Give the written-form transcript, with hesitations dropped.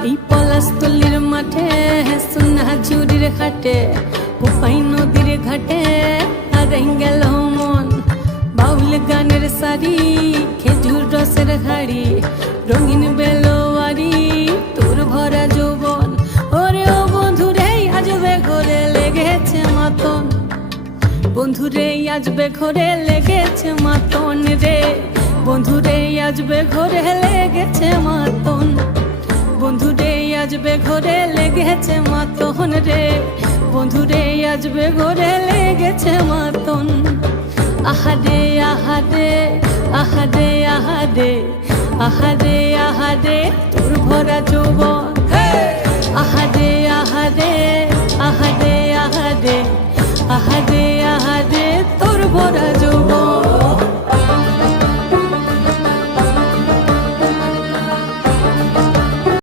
এই পলাশতলির মাঠে সোনা ঝুড়ির ঘাটে কোপাই নদীর ঘাটে হারাই গেল মন বাউল গানের শাড়ি খেজুর রসের হাড়ি রঙিন বেলোয়ারি তোর ভরা যৌবন ওরে ও বন্ধুরে আজবে ঘরে লেগেছে মাতন বন্ধুরে আজবে ঘরে লেগেছে মাতন রে বন্ধুরে আজবে ঘরে লেগেছে মাতন বন্ধুরে আজবে ঘরে লেগেছে মাতন রে বন্ধুরে আজবে ঘরে লেগেছে মাতন আহারে আহারে আহারে আহারে আহারে আহারে তোর ভরা